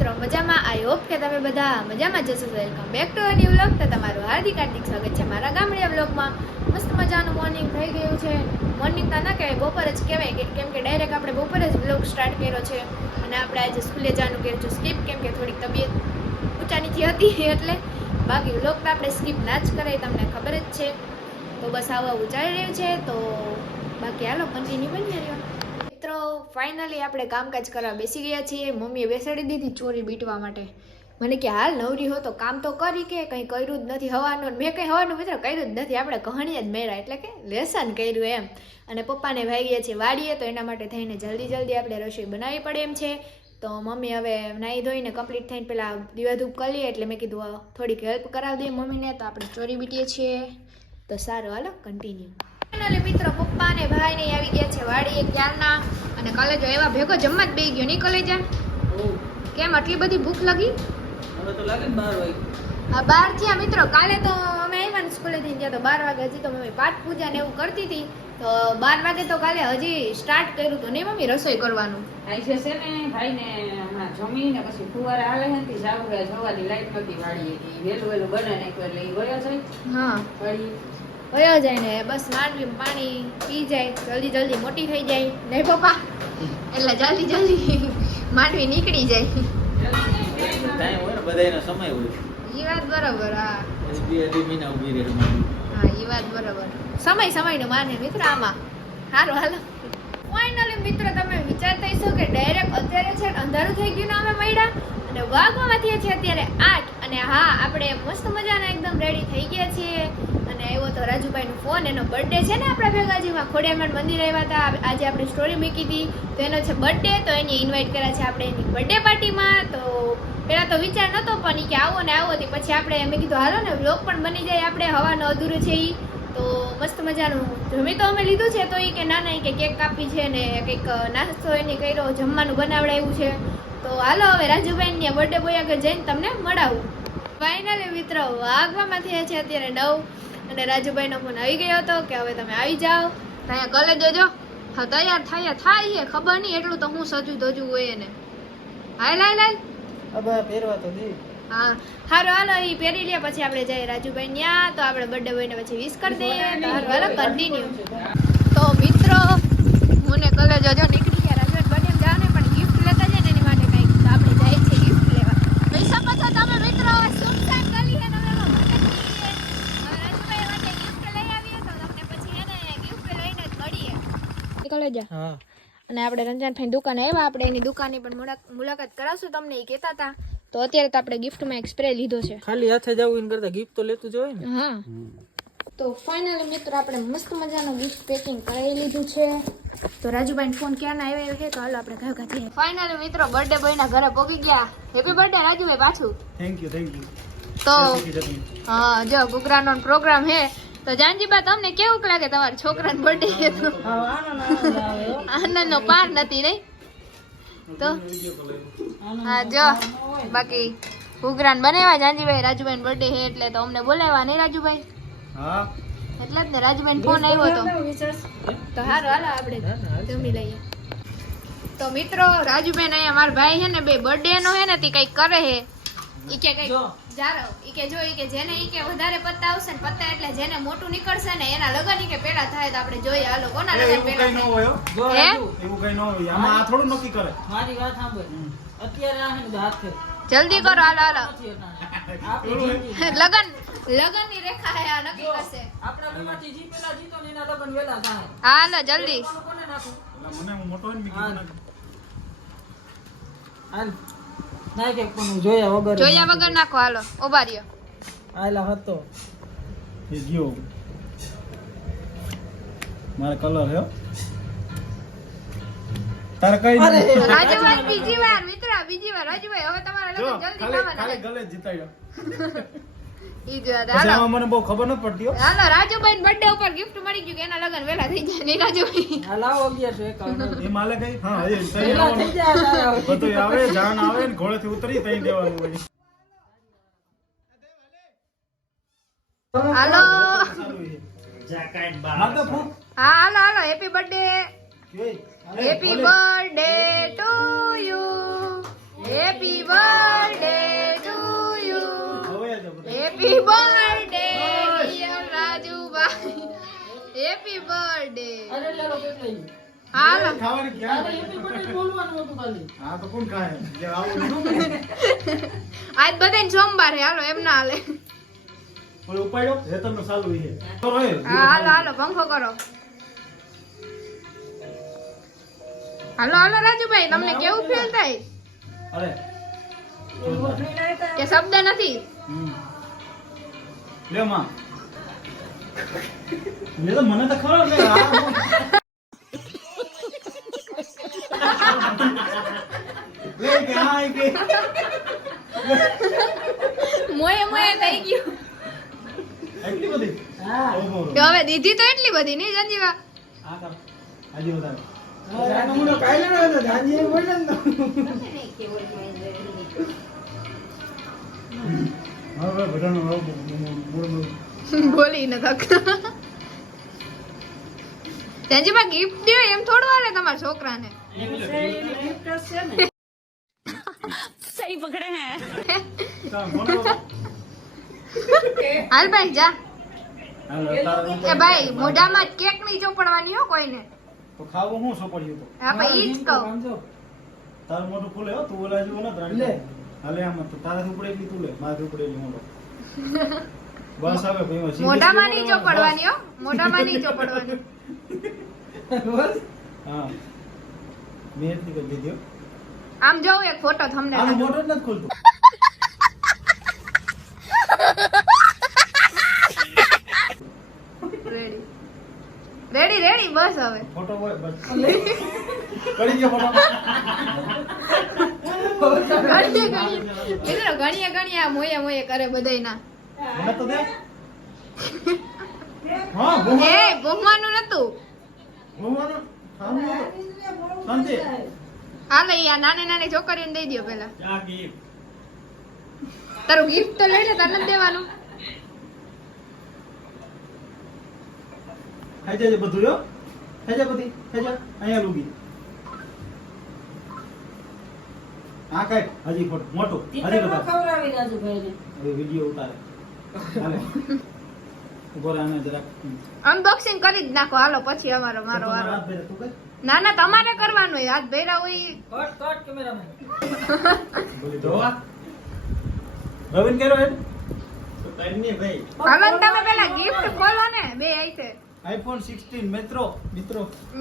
મિત્રો મજામાં? I hope કે તમે બધા મજામાં જશો. Welcome back to a new vlog. તો તમારું હાર્દિક સ્વાગત છે મારા ગામડિયા વ્લોગમાં. મસ્ત મજાનું મોર્નિંગ થઈ ગયું છે. મોર્નિંગ ના કહેવાય, બપોર જ કહેવાય, કેમ કે ડાયરેક્ટ આપણે બપોરે જ વ્લોગ સ્ટાર્ટ કર્યો છે. અને આપણે આજે સ્કૂલે જવાનું કર્યું છે સ્કીપ, કેમ કે થોડીક તબિયત ઊંચા નીચી હતી એટલે. બાકી વ્લોગ તો આપણે સ્કીપ ના જ કરાય, તમને ખબર જ છે. તો બસ આવું ચાલી રહ્યું છે. તો બાકી હાલો કન્ટિન્યુ બની રહ્યો. મિત્રો ફાઇનલી આપણે કામકાજ કરવા બેસી ગયા છીએ. મમ્મીએ બેસાડી દીધી ચોરી બીટવા માટે. મને કે હાલ નવરી હો તો કામ તો કરી, કે કંઈ કર્યું જ નથી હવાનું. મેં કંઈ હવાનું મિત્રો કર્યું જ નથી, આપણે કહાણીયા જ મેળા, એટલે કે લેસન કર્યું એમ. અને પપ્પાને ભાઈ ગયા છે વાડીએ, તો એના માટે થઈને જલ્દી આપણે રસોઈ બનાવવી પડે એમ છે. તો મમ્મી હવે નાહી ધોઈને કમ્પ્લીટ થઈને પેલા દીવાધૂપ કરી લઈએ, એટલે મેં કીધું થોડીક હેલ્પ કરાવી દઈએ મમ્મીને. તો આપણે ચોરી બીટીએ છીએ. તો સારું હાલો કન્ટિન્યુ. ફાઇનલી મિત્રો પપ્પા અને ભાઈ ને આવી ગયા છે વાડીએ ક્યારના. અને કલેજો એવા ભેગો જમવા જ બેસી ગયો નહીં કલેજા? કેમ આટલી બધી ભૂખ લાગી? હવે તો લાગે 12 વાગે. હા 12 થયા મિત્રો. કાલે તો અમે આવ્યા ને સ્કૂલે થી ગયા તો 12 વાગે. હજી તો મમ્મી પાઠ પૂજા ને એવું કરતી હતી. તો 12 વાગે તો કાલે હજી સ્ટાર્ટ કર્યું હતું નહીં મમ્મી રસોઈ કરવાનું? આઈ જશે ને ભાઈ ને હમણાં જમીને પછી ફુવારે હાલે છે ને જવાની લાઈટ નથી વાળીએ વેલું બને ને એટલે એ વયો જાય. હા વાળી વયો જાય ને બસ માંડવી પાણી પી જાય, જલ્દી મોટી થઈ જાય નહીં પપ્પા? એટલે જલ્દી માંડવી નીકળી જાય. ટાઈમ હોય ને બધાયનો સમય હોય. એ વાત બરાબર. હા પછી 2 મહિના ઊભી રહે માંડવી. હા એ વાત બરાબર. સમયનું માને મિત્ર આમાં. સારું હાલો. ફાઇનલી મિત્ર તમે વિચારતા હશો કે ડાયરેક્ટ અત્યારે છે અંધારું થઈ ગયું ને અમે મળ્યા. અને વાગવામાંથી છે અત્યારે 8. અને હા આપણે મસ્ત મજાના એકદમ રેડી થઈ ગયા છીએ. અને આવ્યો તો રાજુભાઈનો ફોન. એનો બર્થડે છે ને આપણા ભેગાજીમાં ખોડિયાર મંદિર આવ્યા હતા. આજે આપણે સ્ટોરી મૂકી હતી તો એનો છે બર્થડે. તો એને ઇન્વાઇટ કર્યા છે આપણે એની બર્થડે પાર્ટીમાં. તો પેલા તો વિચાર નતો પણ કે આવો ને આવો હતી. પછી આપણે મેં કીધું હાલો ને વ્લોગ પણ બની જાય, આપણે હવાનો અધૂરું છે એ. તો મસ્ત મજાનું જમી તો અમે લીધું છે. તો એ કે ના કે કેક કાપી છે ને કંઈક નાસ્તો એને કર્યો, જમવાનું બનાવડાવ્યું છે. તો હાલો હવે રાજુભાઈની બર્થડે બોય આગળ જઈને તમને મળાવું. ફાઇનલી મિત્રો વાગવામાંથી છે અત્યારે 9. અને રાજુભાઈનો ફોન આવી ગયો હતો કે હવે તમે આવી જાઓ. ત્યાં કલે જોજો હા તૈયાર થાય છે ખબર નહીં એટલું તો હું સજુ ધજુ હોય એને. હાલ અબા પહેરવા તો દે. હા હારો હાલો એ પહેરી લે. પછી આપણે જઈએ રાજુભાઈ ત્યાં. તો આપણે બર્થડે બોયને પછી વિશ કરી દઈએ. તો હારો હાલો કન્ટિન્યુ. તો મિત્રો હું ને કલે જોજો નીકળી ગયા રાજુભાઈ બર્થડે જવાને, પણ ગિફ્ટ લેતા જાય ને એની માટે કંઈક. તો આપણે જાય છે ગિફ્ટ લેવા. પૈસા પાછા તમે મિત્રો શુભ સાઈન કરી હે ને હવે રાજુભાઈ માટે ગિફ્ટ લઈ આવીએ. તો તમને પછી એને ગિફ્ટ લઈને જ મળીએ કલે જા. હા અને આપણે રંજનભાઈ દુકાને આવ્યા. આપણે એની દુકાનની પણ મુલાકાત કરાવશું તમને, એ કહેતા હતા. તો અત્યારે તો આપણે ગિફ્ટમાં એક સ્પ્રે લીધો છે. ખાલી હાથે જવું એન કરતા ગિફ્ટ તો લેતું જ હોય ને. હા તો ફાઇનલી મિત્રો આપણે મસ્ત મજાનું ગિફ્ટ પેકિંગ કરાવી લીધું છે. તો રાજુભાઈ ફોન ક્યાંના આવ્યો છે તો હાલો આપણે ઘર જઈએ. ફાઇનલી મિત્રો બર્થડે બોયના ઘરે પહોંચી ગયા. હેપી બર્થડે રાજુભાઈ પાછું. Thank you. તો હા જો ગુગરાનો પ્રોગ્રામ હે. તો જાનજીબા તમને કેવું લાગે તમારા છોકરાનો બર્થડે છે? તો આનંદનો પાર નથી નહીં તો. હા જો બાકી ઘૂઘરાન બનાવ્યા જાનજીભાઈ. રાજુભાઈ બર્થડે છે એટલે તો અમને બોલાવ્યા નહીં રાજુભાઈ? હા એટલે જ ને રાજુભાઈ ફોન આવ્યો હતો. તો હારો હાલો આપણે જમી લઈએ. તો મિત્રો રાજુભાઈ અહીંયા મારા ભાઈ છે ને બે બર્થડે નો હે ને તે કઈક કરે હે. ઈ કે કઈક જારો ઈ કે જો ઈ કે જેને ઈ કે વધારે પત્તા આવશે ને પત્તા એટલે જેને મોટું નીકળશે ને એના લગન ઈ કે પેલા થાય. તો આપણે જોઈએ હાલો કોના લગન પેલા થાય. એવું કઈ ન હોય આમાં. આ થોડું નક્કી કરે. મારી વાત સાંભળ. અત્યારે આ હે હાથ છે. જલ્દી કરો હાલો આપણી લગન ની રેખા હે આ નક્કી કરશે. આપણા બેમાંથી જી પેલા જીતો ને એના લગન વેલા થાય. હાલો જલ્દી. કોને નાખું? મને હું મોટો ને મીકી નાખ. હાલ ના કે પણ જોયા વગર નાખો. હાલો ઉભા રહ્યો. આયલા હતો એ ગયો મારો કલર હે. તારે કઈ નહીં. રાજુભાઈ બીજી વાર મિત્ર બીજી વાર રાજુભાઈ હવે તમારા લગન જલ્દી થવાના ખાલી ગલે જીતાડ્યો. ઈ જો પછી હાલો આમાં મને બહુ ખબર ન પડતી હો. હાલો રાજુભાઈ બર્થડે ઉપર ગિફ્ટ મળી ગયું કે એના લગન વેલા થઈ જાય નહીં રાજુભાઈ? આ લાવો 1151 એ માલે કઈ હા એ તઈ વેલા થઈ જાય બધું આવે જાન આવે ને ઘોડેથી ઉતરી તઈ દેવાનું હોય. હાલો માર તો ફૂક. હા હાલો happy birthday. Happy birthday to you. Happy happy birthday to you. હવે જ બધા. Happy birthday dear Rajubhai. Happy birthday. અરે લેલો કેટલી હાલો ખાવાની ક્યાં? હેપી બર્થડે બોલવાનું હતું ખાલી હા તો કોણ ખાય? જે આવું ન કરે. આજ બધાને સોમવાર હે, હાલો એમ ના હાલે. ઓલો ઉપાડ્યો હેતરનો ચાલુ છે. તો હવે હા હાલો હાલો પંખો કરો. હાલો હાલો રાજુભાઈ, તમને કેવું ફીલ થાય અરે કે શબ્દ નથી? લે માં લે તો મને તો ખબર છે લે કે હા કે મોએ મોએ થઈ ગયું. એટલી બધી હા ઓહો તો હવે દીધી તો એટલી બધી નહીં સંજીવા? આ કર આજે વધારે હવે બધાનો મૂળ બોલી ન શકતા. સંજીવા ગિફ્ટ દે એમ થોડું હાલે તમારા છોકરાને. હાલ ભાઈ જા. એ ભાઈ મોઢામાં કેક નહીં ચોપડવાની હો કોઈને. તો ખાવું હું સોપડ્યું તો આપણે ઈ જ કહું. તારું મોઢું ખુલે હો તું ઓલા જેવો ન લે હાલે આમ તો તારાથી ઉપડે એટલી તું લે મારાથી ઉપડે એટલી મોઢો બસ હવે ભાઈ એમાં મોઢામાં નહીં ચોપડવાની હો, મોઢામાં નહીં ચોપડવાની. હા મેં એટલી કરી દીધી હો. આમ જોઉં એક ફોટો તમને આનો મોઢો જ નથી ખુલતો રેડી રેડી રેડી બસ હવે. ફોટો હોય બસ કરી ગયો ફોટો મિત્રો ગણીએ ગણીએ આ મોયે મોયે કરે બધાયના. મને તો દે હા એ ભોગવાનું નતું. ભગવાન ખાવાનું શાંતિ હાલે ઈ આ નાની નાની છોકરીઓને દઈ દ્યો પેલા. ચા કી તારું ગિફ્ટ તો લઈ લે, તારે નથી દેવાનું. ખાઈ જાય બધું યો ખાઈ જા બધી ખાઈ જા અહીંયા લૂગી આ કાઈ હજી ફોટો મોટો હજી બધા ખવડાવી રાજુભાઈને હવે વિડિયો ઉતારે હાલે ઉભો રહે આને જરાક અનબોક્સિંગ કરી જ નાખો હાલો, પછી અમારો મારો તમારા વારો. હાથ ભેરા તું કઈ ના ના તમારે કરવાનું હોય, હાથ ભેરા હોય. કટ કેમેરામેન બોલી દો રવિન કેરો હે તો તૈની ભાઈ હાલો ને તમે પેલા ગિફ્ટ ખોલો ને બે આઈતે. આઈફોન 16 મિત્રો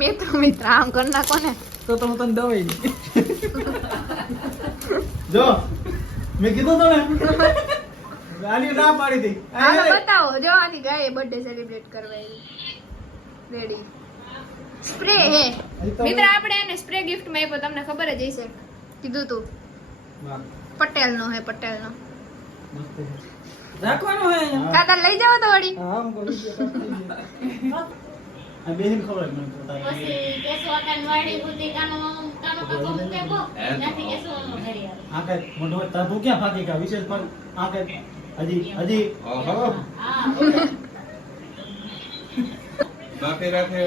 મિત્ર આમ કરી નાખો ને. તો તમે તને દવાઈ જો મેં કીધું તને આની ના પાડી દી હાલો બતાવો જો આની ગાયે બર્થડે સેલિબ્રેટ કરવા આવી. રેડી સ્પ્રે હે મિત્ર, આપણે એને સ્પ્રે ગિફ્ટ માં આપ્યો, તમને ખબર જ હશે, કીધું તું. પટેલ નો હે, પટેલ નો. રાખવાનું હે અહીંયા કાકા લઈ જાવ તો વળી. આ બેહીન ખબર મને પોતા આ કઈ મોઢો તા તું ક્યાં ફાકી કા વિશેષ પર આ કઈ હજી બાકી રાખે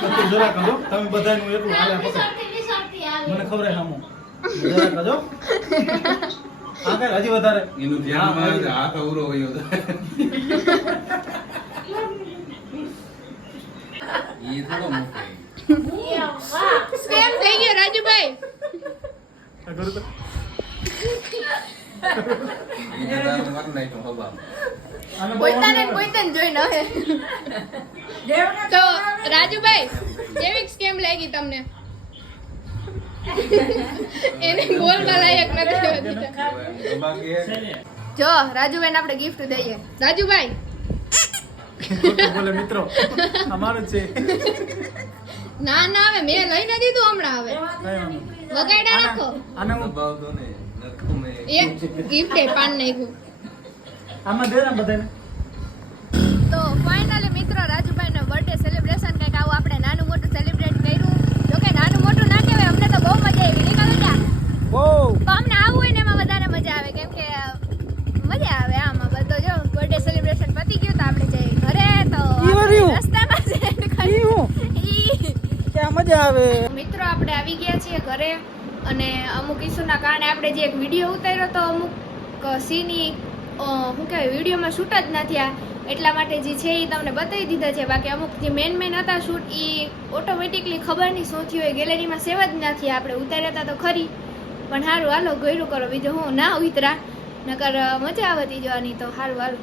તો જરા કહો તમે બધાનું એટલું હાલે પકડ મને ખબર હે હામો જરા કહો આ કઈ હજી વધારે એનું ધ્યાન માં હાથ અવરો હોય ઈ થોડો મોટો સેમ થઈ ગયો રાજુભાઈ. આ કરું તો આને પોતાને ને પોતાને જોઈને હવે. તો રાજુભાઈ કેવી સ્કેમ લાગી તમને? એને બોલવા લાયક નથી હજી તો. જો રાજુભાઈ આપણે ગિફ્ટ દઈએ. રાજુભાઈ બોલે મિત્રો અમારું છે ના ના હવે મેં લઈને દીધું હમણાં, હવે વગાડ્યા રાખો. આને હું એક ગિફ્ટ એ પાન નાખ્યું. આમાં દે ને બધાને તો ફાઇનલી મિત્રો રાજુભાઈ નો બર્થડે સેલિબ્રેશન કંઈક આવું આપણે નાનું મોટું સેલિબ્રેટ કર્યું. જો કે નાનું મોટું ના કહેવાય, અમને તો બહુ મજા આવી. નીકળો ત્યાં ઓ તો અમને આવું હોય ને એમાં વધારે મજા આવે, કેમ કે મજા આવે આમાં. બધો જો બર્થડે સેલિબ્રેશન પતી ગયું તો આપણે જઈએ ઘરે. તો રસ્તામાં જ end કર્યું. ક્યાં મજા આવે મિત્રો આપણે આવી ગયા છીએ ઘરે. અને અમુક ઇસ્યુના કારણે આપણે જે એક વિડીયો ઉતાર્યો તો અમુક સીની શું કહેવાય વિડીયોમાં શૂટ જ ના થયા, એટલા માટે જે છે એ તમને બતાવી દીધા છે. બાકી અમુક જે મેન હતા શૂટ એ ઓટોમેટિકલી ખબર નહીં શું થયું હોય, ગેલેરીમાં સેવ જ ના થયા. આપણે ઉતાર્યા હતા તો ખરી, પણ સારું હાલો ગોયરું કરો, બીજું હું ના ઉતરા નકર મજા આવતી જવાની. તો સારું હારું.